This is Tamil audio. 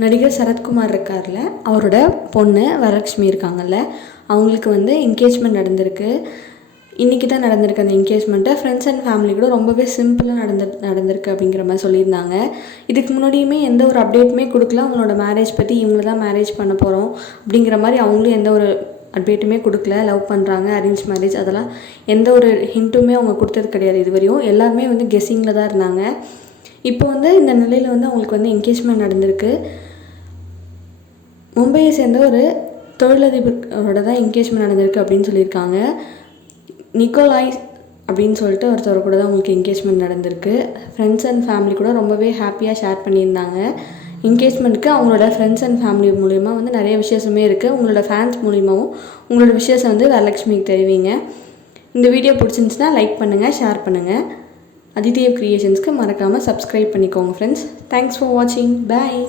நடிகர் சரத்குமார் இருக்கார்ல, அவரோட பொண்ணு வரலட்சுமி இருக்காங்கல்ல, அவங்களுக்கு வந்து என்கேஜ்மெண்ட் நடந்திருக்கு. இன்றைக்கி தான் நடந்திருக்கு அந்த என்கேஜ்மெண்ட்டை. ஃப்ரெண்ட்ஸ் அண்ட் ஃபேமிலி கூட ரொம்பவே சிம்பிளாக நடந்திருக்கு அப்படிங்கிற மாதிரி சொல்லியிருந்தாங்க. இதுக்கு முன்னாடியுமே எந்த ஒரு அப்டேட்டுமே கொடுக்கல. அவங்களோட மேரேஜ் பற்றி இவங்க தான் மேரேஜ் பண்ண போகிறோம் அப்படிங்கிற மாதிரி அவங்களும் எந்த ஒரு அப்டேட்டுமே கொடுக்கல. லவ் பண்ணுறாங்க, அரேஞ்ச் மேரேஜ், அதெல்லாம் எந்த ஒரு ஹிண்ட்டுமே அவங்க கொடுத்தது கிடையாது இது வரையும். எல்லாருமே வந்து கெஸ்ஸிங்கில் தான் இருந்தாங்க. இப்போ வந்து இந்த நிலையில் வந்து அவங்களுக்கு வந்து என்கேஜ்மெண்ட் நடந்திருக்கு. மும்பையை சேர்ந்த ஒரு தொழிலதிபரோட தான் என்கேஜ்மெண்ட் நடந்திருக்கு அப்படின்னு சொல்லியிருக்காங்க. நிக்கோலாய் அப்படின்னு சொல்லிட்டு ஒருத்தர் கூட தான் அவங்களுக்கு என்கேஜ்மெண்ட் நடந்திருக்கு. ஃப்ரெண்ட்ஸ் அண்ட் ஃபேமிலி கூட ரொம்பவே ஹாப்பியாக ஷேர் பண்ணியிருந்தாங்க. என்கேஜ்மெண்ட்டுக்கு அவங்களோட ஃப்ரெண்ட்ஸ் அண்ட் ஃபேமிலி மூலிமா வந்து நிறைய விசேஷமே இருக்குது. உங்களோட ஃபேன்ஸ் மூலிமாவும் உங்களோட விசேஷம் வந்து வரலட்சுமிக்கு தெரிவிங்க. இந்த வீடியோ பிடிச்சிருந்துச்சுன்னா லைக் பண்ணுங்கள், ஷேர் பண்ணுங்கள். அதிதேவ் கிரியேஷன்ஸ்க்கு மறக்காமல் சப்ஸ்கிரைப் பண்ணிக்கோங்க ஃப்ரெண்ட்ஸ். தேங்க்ஸ் ஃபார் வாட்சிங். பாய்.